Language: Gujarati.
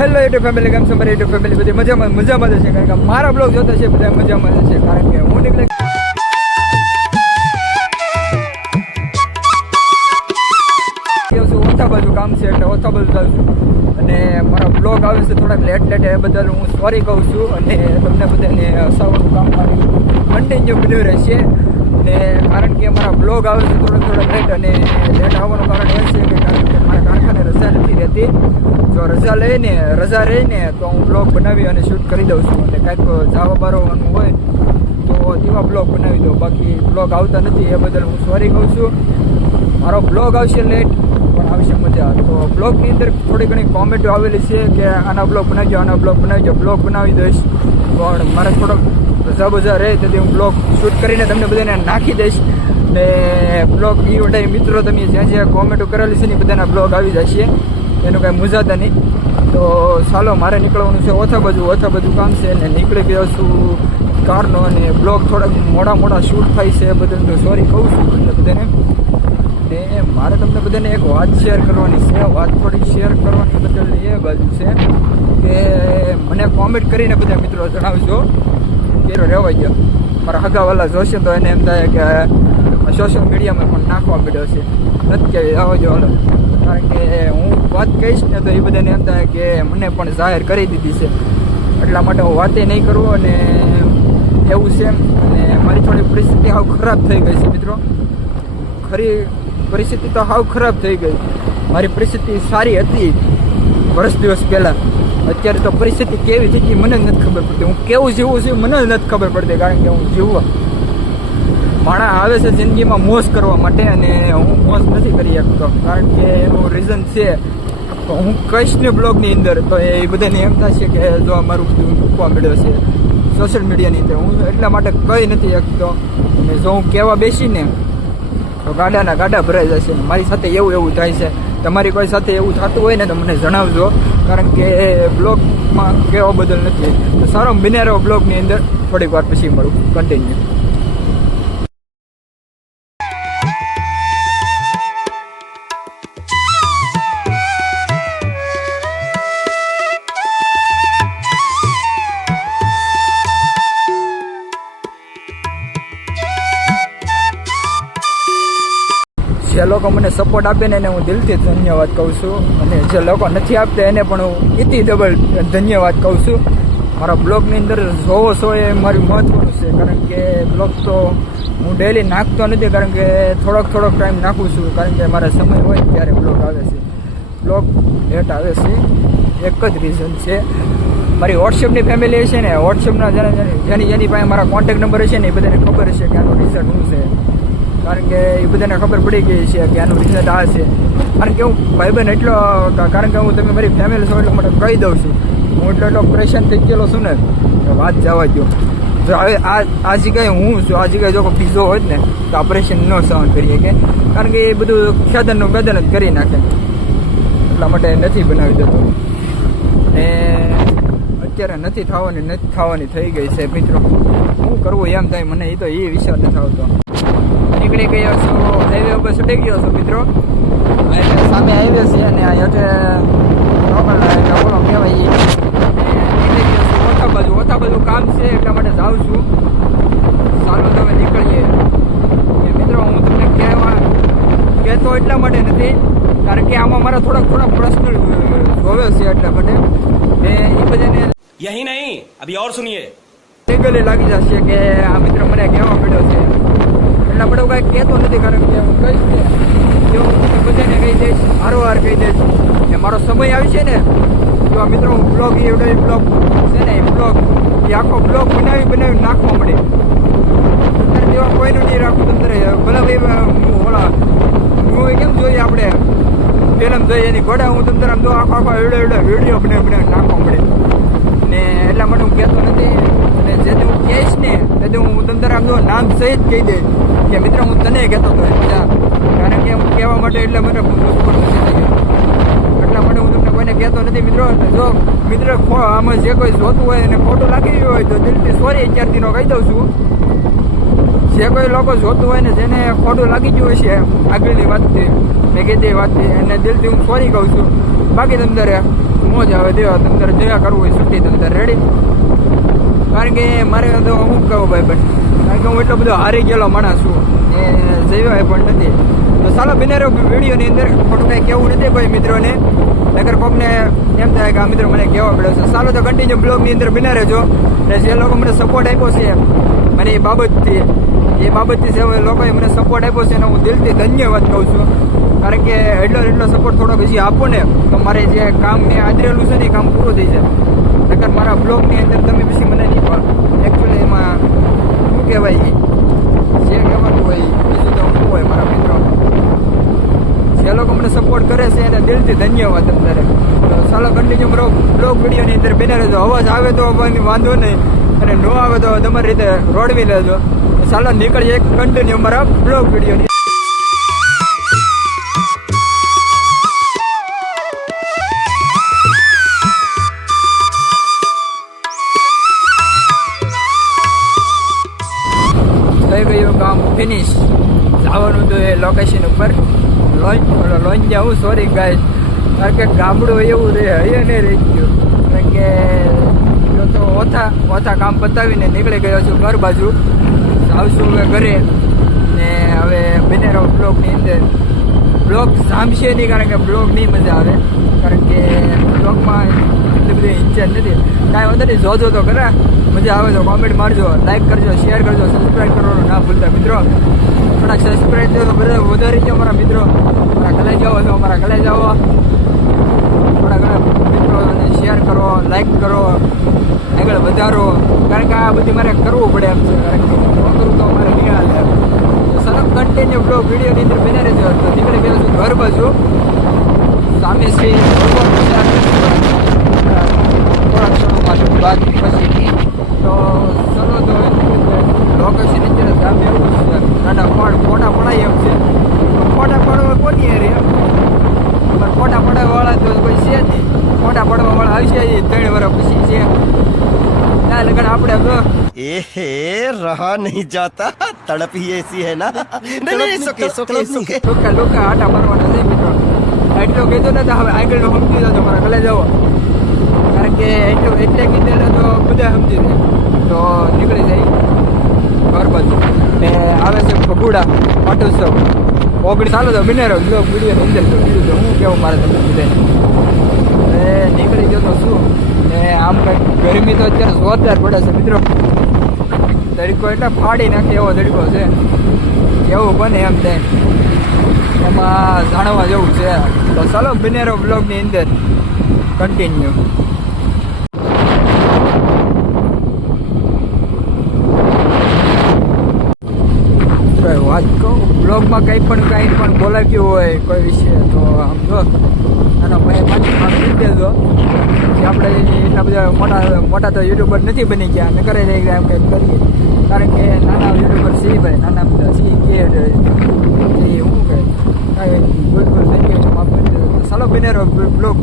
હેલો યુટ્યુબ ફેમિલી, કેમ છો મારી યુટ્યુબ ફેમિલી? બધી મજામાં જ છે, કારણ કે મારા બ્લોગ જોતા છે બધા મજામાં જ છે. કારણ કે હું નીકળે ઓછા બાજુ કામ છે એટલે ઓછા બાજુ જાઉં છું, અને મારા બ્લોગ આવે છે થોડાક લેટ એ બદલ હું સોરી કહું છું. અને તમને બધાને હસાવવાનું કામ મારું કન્ટિન્યુ બન્યું રહેશે. ને કારણ કે મારા બ્લોગ આવે છે થોડા લેટ, અને લેટ આવવાનું કારણ એ છે કે કારણ કે મારા કારખાને રજા નથી રહેતી. જો રજા રહીને તો હું બ્લોગ બનાવી અને શૂટ કરી દઉં છું, અને કાંઈક જવા બારવાનું હોય તો તેવા બ્લોગ બનાવી દઉં. બાકી બ્લોગ આવતા નથી, એ બદલ હું સોરી કહું છું. મારો બ્લોગ આવશે લેટ પણ આવશે મજા. તો બ્લોગની અંદર થોડી ઘણી કોમેન્ટો આવેલી છે કે આના બ્લોગ બનાવજો, બ્લોગ બનાવી દઈશ. પણ મારે થોડોક રજા રહે તેથી હું બ્લોગ શૂટ કરીને તમને બધાને નાખી દઈશ. ને બ્લોગ એ બધા મિત્રો તમે જ્યાં કોમેન્ટો કરેલી છે ને બધાના બ્લોગ આવી જશે, એનું કાંઈ મુજાતા નહીં. તો ચાલો, મારે નીકળવાનું છે ઓછા બાજુ કામ છે, ને નીકળી ગયો છું કારનો. અને બ્લોગ થોડાક મોડા શૂટ થાય છે, બદલ તો સોરી કહું છું તમને બધાને. ને મારે તમને બધાને એક વાત શેર કરવાની છે, વાત થોડીક શેર કરવાની બદલ એ બાજુ છે કે મને કોમેન્ટ કરીને બધા મિત્રો જણાવજો કે રહેવા ગયો. મારા હગાવાલા જોશે તો એને એમ થાય કે સોશિયલ મીડિયામાં પણ નાખવા પડ્યો છે, નથી કહેવી આવજો હાલો. કારણ કે હું વાત કહીશ ને તો એ બધાને એમ થાય કે મને પણ જાહેર કરી દીધી છે, એટલા માટે હું વાતે નહીં કરું. અને એવું છે. અને મારી થોડી પરિસ્થિતિ હાવ ખરાબ થઈ ગઈ છે મિત્રો. ખરી પરિસ્થિતિ તો હાવ ખરાબ થઈ ગઈ. મારી પરિસ્થિતિ સારી હતી વર્ષ દિવસ પહેલાં, અત્યારે તો પરિસ્થિતિ કેવી થઈ ગઈ મને જ નથી ખબર પડતી. હું કેવું જીવું છું મને જ નથી ખબર પડતી. કારણ કે હું જીવવા માણસ આવે છે જિંદગીમાં મોજ કરવા માટે, અને હું મોજ નથી કરી શકતો. કારણ કે એનું રીઝન છે તો હું કહીશ ને બ્લોગની અંદર તો એ બધાને એમ થશે કે જો મારું બધું મૂકવા મળ્યો છે સોશિયલ મીડિયાની અંદર. હું એટલા માટે કહી નથી શકતો. અને જો હું કહેવા બેસીને તો ગાડા ભરાઈ જશે. મારી સાથે એવું થાય છે. તમારી કોઈ સાથે એવું થતું હોય ને તો મને જણાવજો, કારણ કે બ્લોગમાં કહેવા બદલ નથી. તો સારો બને રહો બ્લોગની અંદર. થોડીક વાર પછી મળું કન્ટિન્યુ. જે લોકો મને સપોર્ટ આપે ને એને હું દિલથી ધન્યવાદ કહું છું, અને જે લોકો નથી આપતા એને પણ હું એથી ડબલ ધન્યવાદ કહું છું. મારા બ્લોગની અંદર જોવો છો એ મારું મહત્વનું છે. કારણ કે બ્લોગ તો હું ડેલી નાખતો નથી, કારણ કે થોડોક ટાઈમ નાખું છું. કારણ કે મારા સમય હોય ત્યારે બ્લોગ આવે છે, બ્લોગ લેટ આવે છે. એક જ રીઝન છે. મારી વોટ્સએપની ફેમિલી છે ને, વોટ્સએપના જેની પાસે મારા કોન્ટેક્ટ નંબર હશે ને એ બધાને ખબર હશે કે આનું રિઝલ્ટ શું છે. કારણ કે એ બધાને ખબર પડી ગઈ છે કે આનું રિઝલ્ટ આ છે. કારણ કે હું ભાઈબંધ એટલો, કારણ કે હું તમે મારી ફેમિલી છો એટલે માટે કહી દઉં છું. હું એટલો પરેશાન થઈ ગયેલો છું ને વાત જવા દો. જો હવે આ જગ્યાએ હું છું, આ જગ્યાએ જો કોઈ બીજો હોય ને તો ઓપરેશન ન સહન કરીએ કે, કારણ કે એ બધું ખેદનનું બેદન જ કરી નાખે. એટલા માટે નથી બનાવી દેતો. ને અત્યારે નથી થવાની થઈ ગઈ છે મિત્રો. શું કરવું એમ થાય મને, એ તો એ વિચાર નથી આવતો. નીકળી ગયો છું, હાઈવે ઉપર ચડી ગયો છું મિત્રો. હાઈવે સામે હાઈવે છે, અને આ હેઠે લોકલ બોલો કહેવાય એ નીકળી ગયો છું. ઓછા બાજુ કામ છે એટલા માટે જાઉં છું. ચાલો તમે નીકળીએ. મિત્રો હું તમને કહેતો એટલા માટે નથી, કારણ કે આમાં મારા થોડાક પર્સનલ જોવે છે એટલા માટે. ને એ બધાને યહી નહીં, અભી ઓર સુનિએ. ગલે લાગી જશે કે આ મિત્ર મને કહેવા પડ્યો છે. એટલા માટે હું કાંઈ કહેતો નથી, કારણ કે હું કહીશ ને જો હું બધાને કહી દઈશ, હારોહાર કહી દઈશ. ને મારો સમય આવી છે ને તો આ મિત્રો હું બ્લોગ છે ને એ બ્લોગ એ આખો બ્લોગ બનાવી નાખવા મળે. અત્યારે જેવા કોઈનું નહીં રાખું. તમને ભલે ભાઈ હું કેમ જોઈએ આપણે ફિલ્મ જોઈએ એની ઘોડા, હું તમને આમ જો આખો વિડીયો બનાવી નાખવા મળે. ને એટલા માટે હું કહેતો નથી. અને જેથી હું કહીશ ને તેથી હું તમને આમ જો નામ સહિત કહી દઈશ કે મિત્ર હું તને કહેતો હતો બધા. કારણ કે હું કહેવા માટે એટલા માટે હું નથી થઈ ગયો. એટલા માટે હું તમને કોઈને કહેતો નથી મિત્રો. જો મિત્ર આમાં જે કોઈ જોતું હોય અને ખોટું લાગી ગયું હોય તો દિલથી સોરી અત્યારથી કહી દઉં છું. જે કોઈ લોકો જોતું હોય ને જેને ખોટું લાગી ગયું છે આગળની વાતથી મેં કીધી વાતથી, એને દિલથી હું સોરી કહું છું. બાકી તમને મોજ આવે દેવા તમે તારે જેવા કરવું હોય છૂટી તમે તારે રેડી. કારણ કે મારે તો હું કહું ભાઈ બન, કારણ કે હું એટલો બધો હારી ગયેલો માણસ છું એ જેવાય પણ નથી. તો ચાલો બિનેરો વિડીયોની અંદર ખોટું કાંઈ કહેવું નથી ભાઈ મિત્રોને, નગર કોકને એમ થાય કે આ મિત્રો મને કહેવા પડ્યો છે. ચાલો તો કન્ટિન્યુ બ્લોગની અંદર બિના રહેજો. અને જે લોકો મને સપોર્ટ આપ્યો છે મને એ બાબતથી જે લોકોએ મને સપોર્ટ આપ્યો છે એને હું દિલથી ધન્યવાદ કહું છું. કારણ કે એટલો સપોર્ટ થોડોક હજી આપો ને તો મારે જે કામ મેં આદરેલું છે ને એ કામ પૂરું થઈ જાય. નકર મારા બ્લોગની અંદર તમે પછી મને નહીં કહો. એકચ્યુઅલી એમાં શું કહેવાય જે કહેવાનું હોય બીજું તો શું હોય મારા મિત્રો. જે લોકો મને સપોર્ટ કરે છે એને દિલથી ધન્યવાદ અત્યારે. તો ચાલો કન્ટિન્યુ મારો બ્લોગ વિડીયોની અંદર બને રહેજો. અવાજ આવે તો વાંધો નહીં અને ન આવે તો તમારી રીતે રોડવી લેજો. ચાલો નીકળીએ કન્ટિન્યુ મારા બ્લોગ વિડીયોની. થઈ ગયું કામ ફિનિશ. જવાનું તો એ લોકેશન ઉપર લોન જાઉં. સોરી ગાય, કારણ કે ગામડું એવું રહે અહીંયા નહીં રહી ગયું. કારણ કે તો ઓછા કામ પતાવીને નીકળી ગયો છું ઘર બાજુ. આવશું હવે ઘરે ને હવે બને રહો બ્લોગની અંદર. બ્લોગ જામશે નહીં કારણ કે બ્લોગ નહીં મજા આવે. કારણ કે બ્લોગમાં એટલી બધી ઈચ્છા નથી. કાંઈ વાંધો નહીં, જોજો તો ખરા. મજા આવે તો કોમેન્ટ મારજો, લાઈક કરજો, શેર કરજો, સબસ્ક્રાઈબ કરવાનું ના ભૂલતા મિત્રો. થોડાક સબસ્ક્રાઈબ થયો તો બધા વધારી ગયો મારા મિત્રો. મારા ગલે જાઓ તો મારા ગલે જાઓ. થોડા ઘણા મિત્રોને શેર કરો, લાઈક કરો, આગળ વધારો. કારણ કે આ બધી મારે કરવું પડે એમ છે. કારણ કે ન કરું તો મારે નહીં હાલે. સલગ કન્ટિન્યુ બ્લોગ વિડીયોની અંદર બને રહેજો. તો નીકળી ગયો છું ઘર બાજુ. સામે શ્રી થોડાક સમય બાદ પછી તો ચલો તો લોકેશન અત્યારે ગામે એવું છે. નાના ફોટા પડાય એમ છે. ફોટા પડવા કોની રે એમ પણ ફોટા પડાવવાવાળા તો કોઈ છે જ નહીં. ફોટા પડવાવાળા આવશે 3 વર્ષ પછી છે. ના લગન આપણે તો एहे रहा नहीं जाता, तड़प ही ऐसी है ना. नहीं सुके લોકો આટા મારવાના છે મિત્રો. એટલો કીધું ને તો હવે આગળનો સમજી જજો મારા ગલે જવો. કારણ કે એટલે કીધેલો તો બધા સમજી જાય. તો નીકળી જાય ઘર બાજુ ને આવે છે ભગુડા પાટોત્સવ 19. ચાલો તો બિનેરો બ્લોગ વિડીયોની અંદર તો કીધું તો હું કેવું મારે તમને બધાને. નીકળી ગયો તો શું ને આમ કંઈક ગરમી તો અત્યારે જોરદાર પડે છે મિત્રો. તડકો એટલે ફાડી નાખે એવો તડકો છે. કેવું બને એમ થાય એમાં જાણવા જેવું છે. તો ચાલો બિનેરો બ્લોગની અંદર કન્ટિન્યુ. વાત કહું બ્લોગમાં કંઈ પણ બોલાવ્યું હોય કોઈ વિશે તો આમ જો આનો ભાઈ માની દેજો કે આપણે એટલા બધા મોટા તો યુટ્યુબર નથી બની ગયા ને કરે રહી ગયા એમ કંઈક કરીએ. કારણ કે નાના યુટ્યુબર સી ભાઈ નાના બધા સી કે શું કહે કાંઈ બિલકુલ નહીં. ચાલો બિનેરો બ્લોગ.